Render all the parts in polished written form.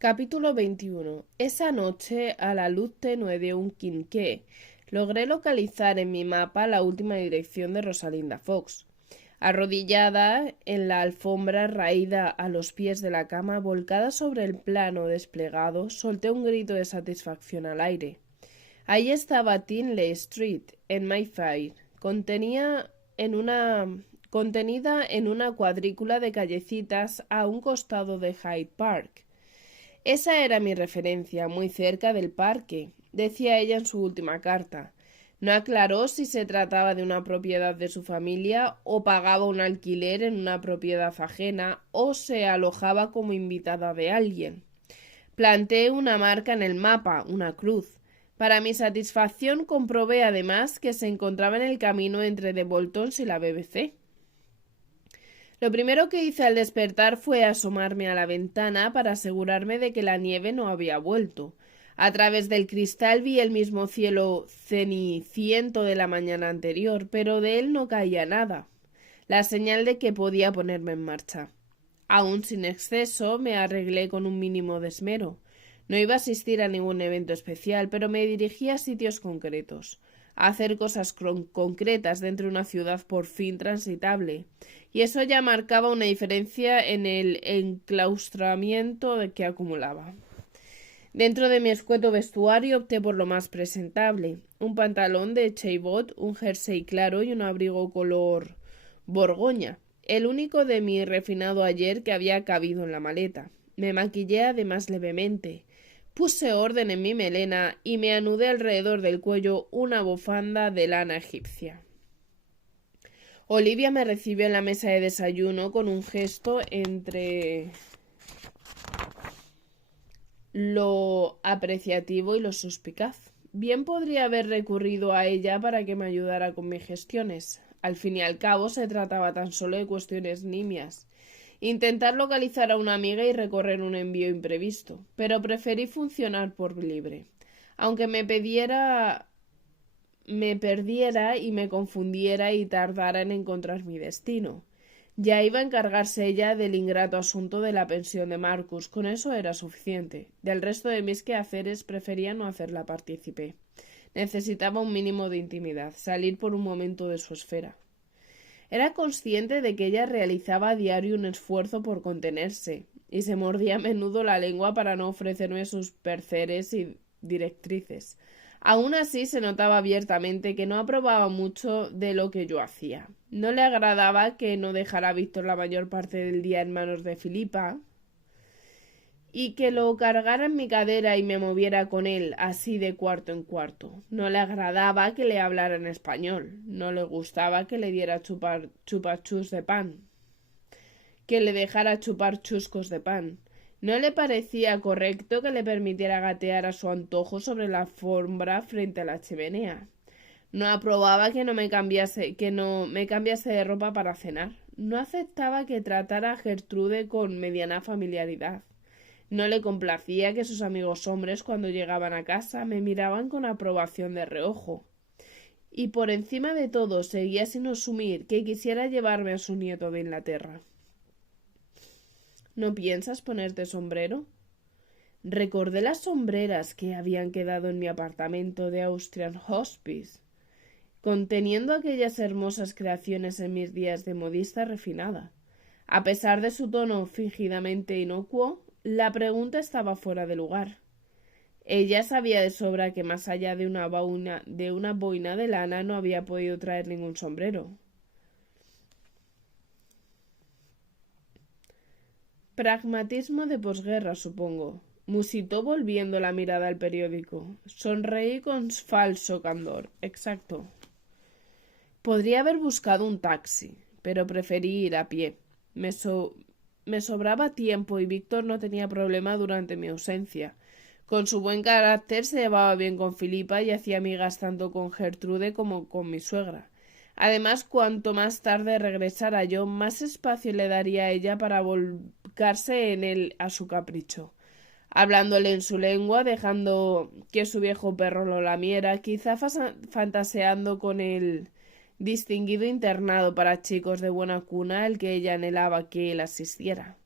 Capítulo 21. Esa noche, a la luz tenue de un quinqué, logré localizar en mi mapa la última dirección de Rosalinda Fox. Arrodillada en la alfombra raída a los pies de la cama, volcada sobre el plano desplegado, solté un grito de satisfacción al aire. Allí estaba Tinley Street, en Mayfair, contenida en una cuadrícula de callecitas a un costado de Hyde Park. Esa era mi referencia, muy cerca del parque, decía ella en su última carta. No aclaró si se trataba de una propiedad de su familia o pagaba un alquiler en una propiedad ajena o se alojaba como invitada de alguien. Planteé una marca en el mapa, una cruz. Para mi satisfacción comprobé además que se encontraba en el camino entre The Boltons y la BBC. Lo primero que hice al despertar fue asomarme a la ventana para asegurarme de que la nieve no había vuelto. A través del cristal vi el mismo cielo ceniciento de la mañana anterior, pero de él no caía nada, la señal de que podía ponerme en marcha. Aún sin exceso, me arreglé con un mínimo de esmero. No iba a asistir a ningún evento especial, pero me dirigí a sitios concretos, a hacer cosas concretas dentro de una ciudad por fin transitable, y eso ya marcaba una diferencia en el enclaustramiento que acumulaba. Dentro de mi escueto vestuario opté por lo más presentable, un pantalón de cheibot, un jersey claro y un abrigo color borgoña, el único de mi refinado ayer que había cabido en la maleta. Me maquillé además levemente. Puse orden en mi melena y me anudé alrededor del cuello una bufanda de lana egipcia. Olivia me recibió en la mesa de desayuno con un gesto entre lo apreciativo y lo suspicaz. Bien podría haber recurrido a ella para que me ayudara con mis gestiones. Al fin y al cabo se trataba tan solo de cuestiones nimias. Intentar localizar a una amiga y recorrer un envío imprevisto, pero preferí funcionar por libre. Aunque me perdiera y me confundiera y tardara en encontrar mi destino. Ya iba a encargarse ella del ingrato asunto de la pensión de Marcus. Con eso era suficiente. Del resto de mis quehaceres prefería no hacerla partícipe. Necesitaba un mínimo de intimidad, salir por un momento de su esfera. Era consciente de que ella realizaba a diario un esfuerzo por contenerse, y se mordía a menudo la lengua para no ofrecerme sus perceres y directrices. Aun así se notaba abiertamente que no aprobaba mucho de lo que yo hacía. No le agradaba que no dejara a Víctor la mayor parte del día en manos de Filipa y que lo cargara en mi cadera y me moviera con él así de cuarto en cuarto. No le agradaba que le hablara en español. No le gustaba que le diera chupachus de pan, que le dejara chupar chuscos de pan. No le parecía correcto que le permitiera gatear a su antojo sobre la alfombra frente a la chimenea. No aprobaba que no me cambiase de ropa para cenar. No aceptaba que tratara a Gertrude con mediana familiaridad. No le complacía que sus amigos hombres, cuando llegaban a casa, me miraban con aprobación de reojo. Y por encima de todo seguía sin asumir que quisiera llevarme a su nieto de Inglaterra. ¿No piensas ponerte sombrero? Recordé las sombreras que habían quedado en mi apartamento de Austrian Hospice, conteniendo aquellas hermosas creaciones en mis días de modista refinada. A pesar de su tono fingidamente inocuo, la pregunta estaba fuera de lugar. Ella sabía de sobra que más allá de una boina de lana no había podido traer ningún sombrero. Pragmatismo de posguerra, supongo, musitó volviendo la mirada al periódico. Sonreí con falso candor. Exacto. Podría haber buscado un taxi, pero preferí ir a pie. Me sobraba tiempo y Víctor no tenía problema durante mi ausencia. Con su buen carácter se llevaba bien con Filipa y hacía amigas tanto con Gertrude como con mi suegra. Además, cuanto más tarde regresara yo, más espacio le daría a ella para volcarse en él a su capricho. Hablándole en su lengua, dejando que su viejo perro lo lamiera, quizá fantaseando con el distinguido internado para chicos de buena cuna al que ella anhelaba que él asistiera.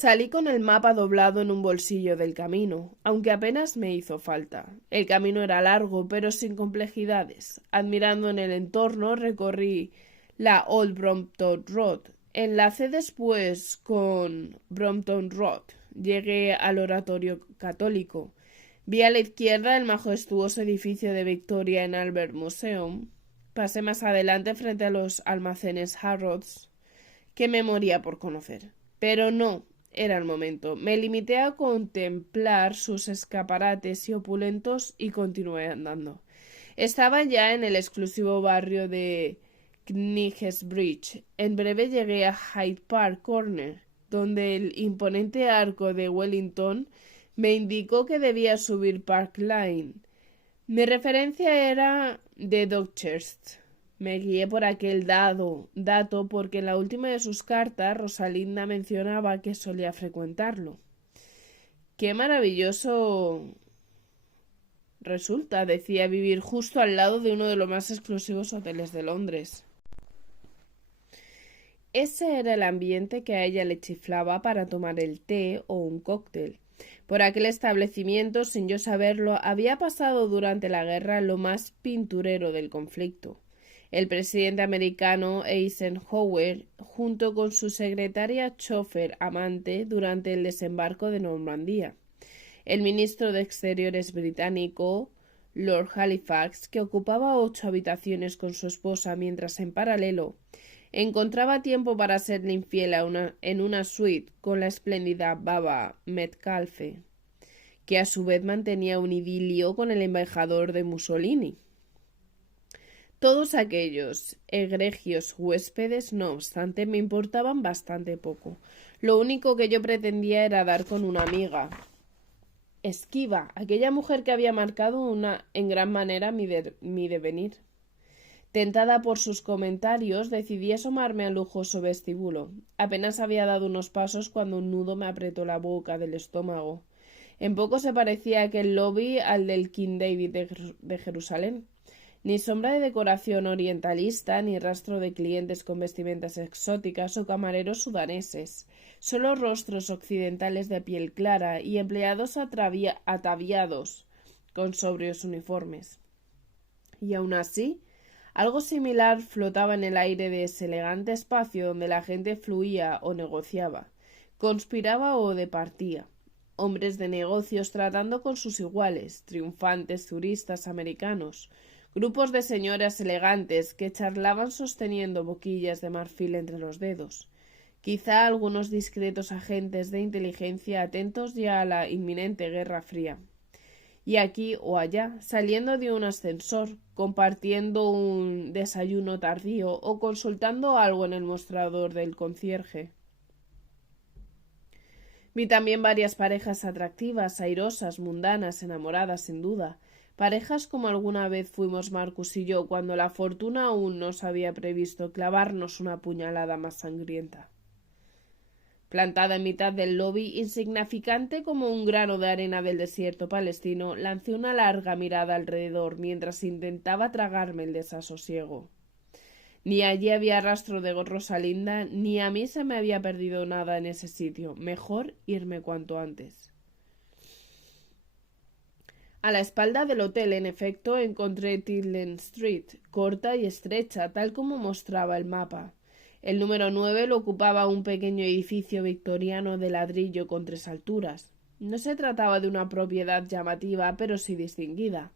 Salí con el mapa doblado en un bolsillo del camino, aunque apenas me hizo falta. El camino era largo, pero sin complejidades. Admirando en el entorno, recorrí la Old Brompton Road. Enlacé después con Brompton Road. Llegué al oratorio católico. Vi a la izquierda el majestuoso edificio de Victoria and Albert Museum. Pasé más adelante frente a los almacenes Harrods, que me moría por conocer. Pero no era el momento. Me limité a contemplar sus escaparates y opulentos y continué andando. Estaba ya en el exclusivo barrio de Knightsbridge. En breve llegué a Hyde Park Corner, donde el imponente arco de Wellington me indicó que debía subir Park Lane. Mi referencia era de Dockhurst. Me guié por aquel dato porque en la última de sus cartas Rosalinda mencionaba que solía frecuentarlo. Qué maravilloso resulta, decía, vivir justo al lado de uno de los más exclusivos hoteles de Londres. Ese era el ambiente que a ella le chiflaba para tomar el té o un cóctel. Por aquel establecimiento, sin yo saberlo, había pasado durante la guerra lo más pinturero del conflicto. El presidente americano Eisenhower, junto con su secretaria chofer amante, durante el desembarco de Normandía. El ministro de Exteriores británico, Lord Halifax, que ocupaba 8 habitaciones con su esposa mientras en paralelo encontraba tiempo para serle infiel en una suite con la espléndida Baba Metcalfe, que a su vez mantenía un idilio con el embajador de Mussolini. Todos aquellos egregios huéspedes, no obstante, me importaban bastante poco. Lo único que yo pretendía era dar con una amiga esquiva, aquella mujer que había marcado en gran manera mi devenir. Tentada por sus comentarios, decidí asomarme al lujoso vestíbulo. Apenas había dado unos pasos cuando un nudo me apretó la boca del estómago. En poco se parecía aquel lobby al del King David de Jerusalén. Ni sombra de decoración orientalista, ni rastro de clientes con vestimentas exóticas o camareros sudaneses. Solo rostros occidentales de piel clara y empleados ataviados con sobrios uniformes. Y aun así, algo similar flotaba en el aire de ese elegante espacio donde la gente fluía o negociaba, conspiraba o departía. Hombres de negocios tratando con sus iguales, triunfantes turistas americanos, grupos de señoras elegantes que charlaban sosteniendo boquillas de marfil entre los dedos. Quizá algunos discretos agentes de inteligencia atentos ya a la inminente Guerra Fría. Y aquí o allá, saliendo de un ascensor, compartiendo un desayuno tardío o consultando algo en el mostrador del concierge. Vi también varias parejas atractivas, airosas, mundanas, enamoradas sin duda, parejas como alguna vez fuimos Marcus y yo cuando la fortuna aún nos había previsto clavarnos una puñalada más sangrienta. Plantada en mitad del lobby, insignificante como un grano de arena del desierto palestino, lancé una larga mirada alrededor mientras intentaba tragarme el desasosiego. Ni allí había rastro de Rosalinda, ni a mí se me había perdido nada en ese sitio. Mejor irme cuanto antes. A la espalda del hotel, en efecto, encontré Tilden Street, corta y estrecha, tal como mostraba el mapa. El número 9 lo ocupaba un pequeño edificio victoriano de ladrillo con 3 alturas. No se trataba de una propiedad llamativa, pero sí distinguida,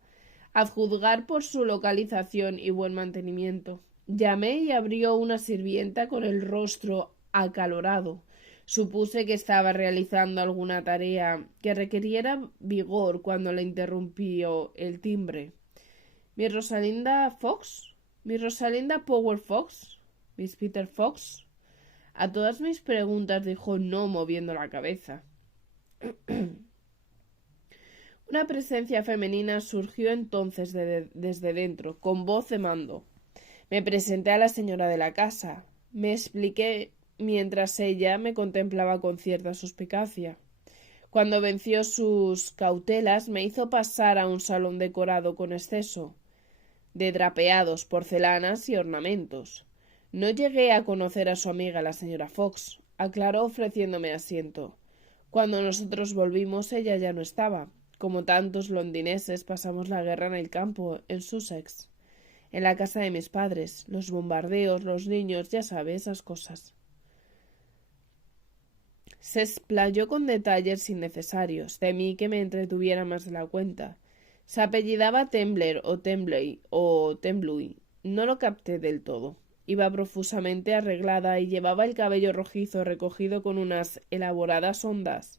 a juzgar por su localización y buen mantenimiento. Llamé y abrió una sirvienta con el rostro acalorado. Supuse que estaba realizando alguna tarea que requiriera vigor cuando le interrumpió el timbre. ¿Miss Rosalinda Fox? ¿Miss Rosalinda Power Fox? ¿Miss Peter Fox? A todas mis preguntas dijo no, moviendo la cabeza. Una presencia femenina surgió entonces desde dentro, con voz de mando. Me presenté a la señora de la casa. Me expliqué mientras ella me contemplaba con cierta suspicacia. Cuando venció sus cautelas, me hizo pasar a un salón decorado con exceso de drapeados, porcelanas y ornamentos. No llegué a conocer a su amiga la señora Fox, aclaró ofreciéndome asiento. Cuando nosotros volvimos, ella ya no estaba. Como tantos londineses, pasamos la guerra en el campo, en Sussex, en la casa de mis padres, los bombardeos, los niños, ya sabes, esas cosas. Se explayó con detalles innecesarios. Temí que me entretuviera más de la cuenta. Se apellidaba Tembler o Tembley o Tembluy. No lo capté del todo. Iba profusamente arreglada y llevaba el cabello rojizo recogido con unas elaboradas ondas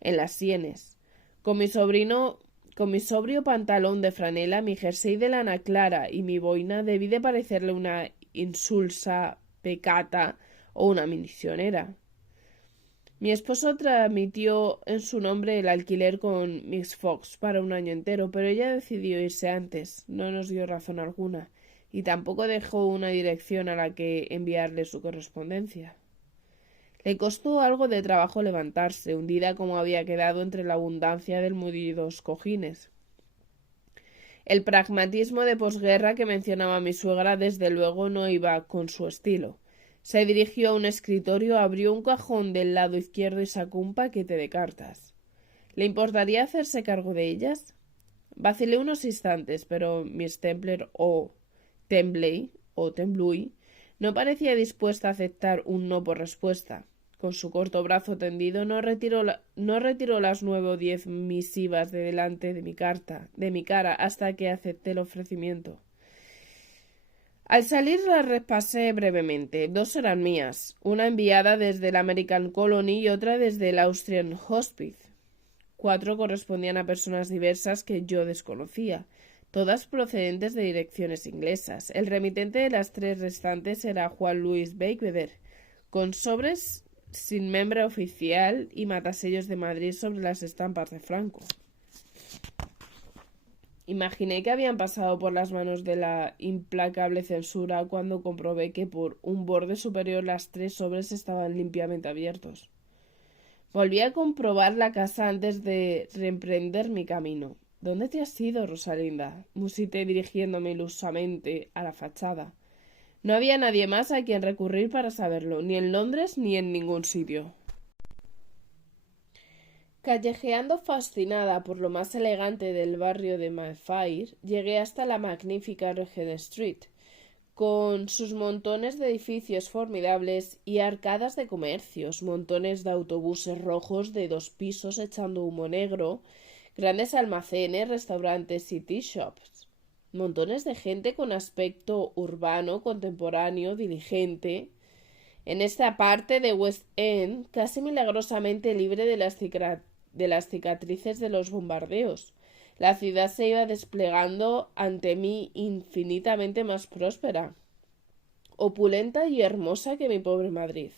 en las sienes. Con mi sobrio pantalón de franela, mi jersey de lana clara y mi boina, debí de parecerle una insulsa pecata o una misionera. Mi esposo tramitió en su nombre el alquiler con Miss Fox para un año entero, pero ella decidió irse antes. No nos dio razón alguna, y tampoco dejó una dirección a la que enviarle su correspondencia. Le costó algo de trabajo levantarse, hundida como había quedado entre la abundancia de mullidos cojines. El pragmatismo de posguerra que mencionaba mi suegra desde luego no iba con su estilo. Se dirigió a un escritorio, abrió un cajón del lado izquierdo y sacó un paquete de cartas. ¿Le importaría hacerse cargo de ellas? Vacilé unos instantes, pero Miss Templer o Tembley o Tembluy no parecía dispuesta a aceptar un no por respuesta. Con su corto brazo tendido no retiró las 9 o 10 misivas de delante de mi cara, hasta que acepté el ofrecimiento. Al salir las repasé brevemente. 2 eran mías, una enviada desde el American Colony y otra desde el Austrian Hospice. 4 correspondían a personas diversas que yo desconocía, todas procedentes de direcciones inglesas. El remitente de las 3 restantes era Juan Luis Beikveder, con sobres sin membre oficial y matasellos de Madrid sobre las estampas de Franco. Imaginé que habían pasado por las manos de la implacable censura cuando comprobé que por un borde superior las 3 sobres estaban limpiamente abiertos. Volví a comprobar la casa antes de reemprender mi camino. ¿Dónde te has ido, Rosalinda? Musité dirigiéndome ilusamente a la fachada. No había nadie más a quien recurrir para saberlo, ni en Londres ni en ningún sitio. Callejeando fascinada por lo más elegante del barrio de Mayfair, llegué hasta la magnífica Regent Street, con sus montones de edificios formidables y arcadas de comercios, montones de autobuses rojos de 2 pisos echando humo negro, grandes almacenes, restaurantes y tea shops, montones de gente con aspecto urbano, contemporáneo, diligente. En esta parte de West End, casi milagrosamente libre de las cicatrices de los bombardeos, la ciudad se iba desplegando ante mí infinitamente más próspera, opulenta y hermosa que mi pobre Madrid.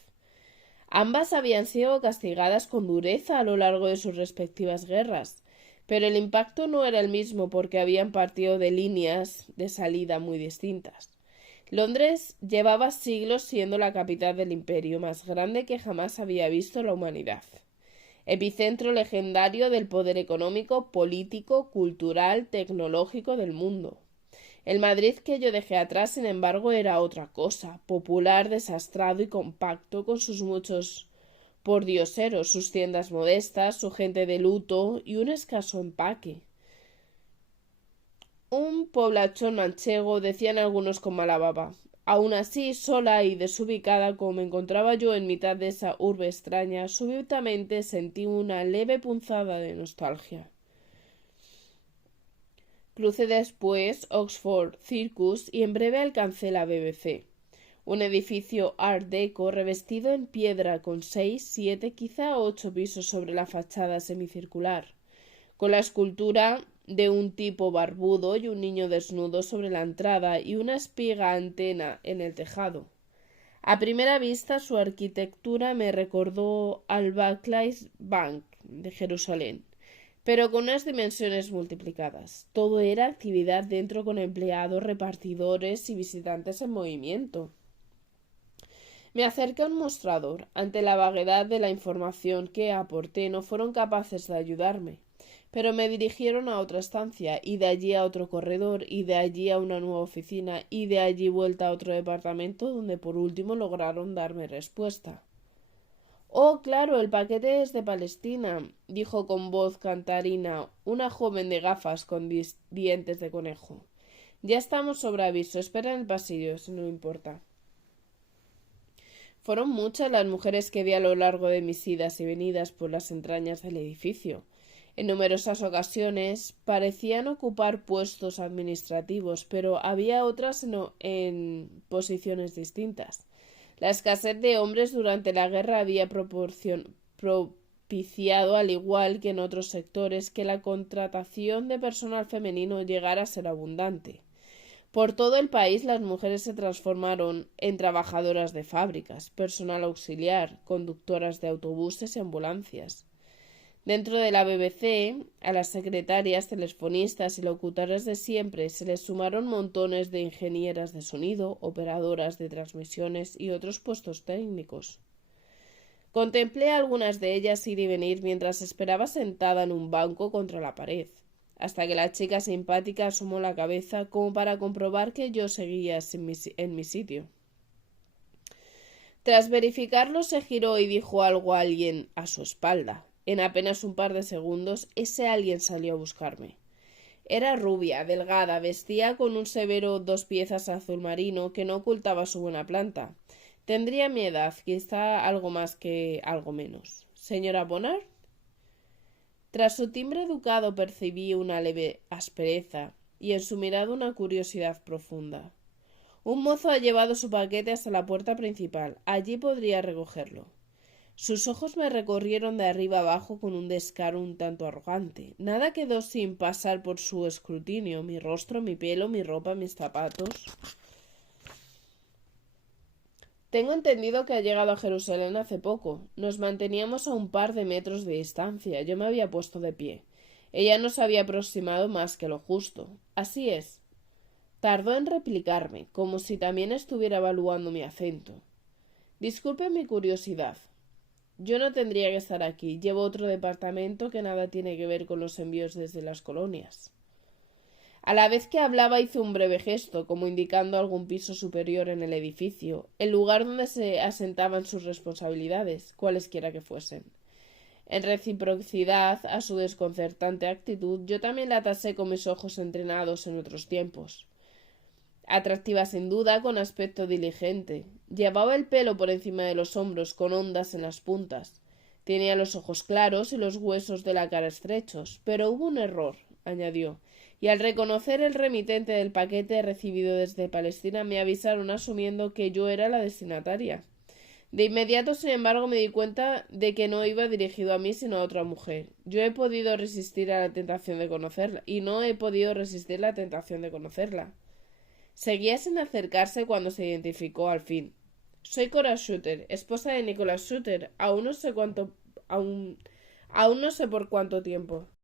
Ambas habían sido castigadas con dureza a lo largo de sus respectivas guerras, pero el impacto no era el mismo porque habían partido de líneas de salida muy distintas. Londres llevaba siglos siendo la capital del imperio más grande que jamás había visto la humanidad. Epicentro legendario del poder económico, político, cultural, tecnológico del mundo. El Madrid que yo dejé atrás, sin embargo, era otra cosa, popular, desastrado y compacto, con sus muchos pordioseros, sus tiendas modestas, su gente de luto y un escaso empaque. Un poblachón manchego, decían algunos con mala baba. Aun así, sola y desubicada como me encontraba yo en mitad de esa urbe extraña, súbitamente sentí una leve punzada de nostalgia. Crucé después Oxford Circus y en breve alcancé la BBC, un edificio art deco revestido en piedra con 6, 7, quizá 8 pisos sobre la fachada semicircular, con la escultura de un tipo barbudo y un niño desnudo sobre la entrada y una espiga antena en el tejado. A primera vista su arquitectura me recordó al Barclays Bank de Jerusalén, pero con unas dimensiones multiplicadas. Todo era actividad dentro con empleados, repartidores y visitantes en movimiento. Me acerqué a un mostrador. Ante la vaguedad de la información que aporté no fueron capaces de ayudarme, pero me dirigieron a otra estancia, y de allí a otro corredor, y de allí a una nueva oficina, y de allí vuelta a otro departamento, donde por último lograron darme respuesta. Oh, claro, el paquete es de Palestina, dijo con voz cantarina una joven de gafas con dientes de conejo. Ya estamos sobre aviso. Espera en el pasillo, si no importa. Fueron muchas las mujeres que vi a lo largo de mis idas y venidas por las entrañas del edificio. En numerosas ocasiones parecían ocupar puestos administrativos, pero había otras en posiciones distintas. La escasez de hombres durante la guerra había propiciado, al igual que en otros sectores, que la contratación de personal femenino llegara a ser abundante. Por todo el país las mujeres se transformaron en trabajadoras de fábricas, personal auxiliar, conductoras de autobuses y ambulancias. Dentro de la BBC, a las secretarias, telefonistas y locutoras de siempre se les sumaron montones de ingenieras de sonido, operadoras de transmisiones y otros puestos técnicos. Contemplé a algunas de ellas ir y venir mientras esperaba sentada en un banco contra la pared, hasta que la chica simpática asomó la cabeza como para comprobar que yo seguía en mi sitio. Tras verificarlo, se giró y dijo algo a alguien a su espalda. En apenas un par de segundos, ese alguien salió a buscarme. Era rubia, delgada, vestía con un severo 2 piezas azul marino que no ocultaba su buena planta. Tendría mi edad, quizá algo más que algo menos. ¿Señora Bonard? Tras su timbre educado percibí una leve aspereza y en su mirada una curiosidad profunda. Un mozo ha llevado su paquete hasta la puerta principal. Allí podría recogerlo. Sus ojos me recorrieron de arriba abajo con un descaro un tanto arrogante. Nada quedó sin pasar por su escrutinio: mi rostro, mi pelo, mi ropa, mis zapatos. Tengo entendido que ha llegado a Jerusalén hace poco. Nos manteníamos a un par de metros de distancia. Yo me había puesto de pie. Ella no se había aproximado más que lo justo. Así es. Tardó en replicarme, como si también estuviera evaluando mi acento. Disculpe mi curiosidad. Yo no tendría que estar aquí. Llevo otro departamento que nada tiene que ver con los envíos desde las colonias. A la vez que hablaba hizo un breve gesto, como indicando algún piso superior en el edificio, el lugar donde se asentaban sus responsabilidades, cualesquiera que fuesen. En reciprocidad a su desconcertante actitud, yo también la tasé con mis ojos entrenados en otros tiempos. Atractiva sin duda, con aspecto diligente. Llevaba el pelo por encima de los hombros, con ondas en las puntas. Tenía los ojos claros y los huesos de la cara estrechos. Pero hubo un error, añadió, y al reconocer el remitente del paquete recibido desde Palestina me avisaron asumiendo que yo era la destinataria. De inmediato, sin embargo, me di cuenta de que no iba dirigido a mí sino a otra mujer. Yo he podido resistir a la tentación de conocerla, y no he podido resistir la tentación de conocerla. Seguía sin acercarse cuando se identificó al fin. Soy Cora Shooter, esposa de Nicholas Shooter. Aún no sé por cuánto tiempo.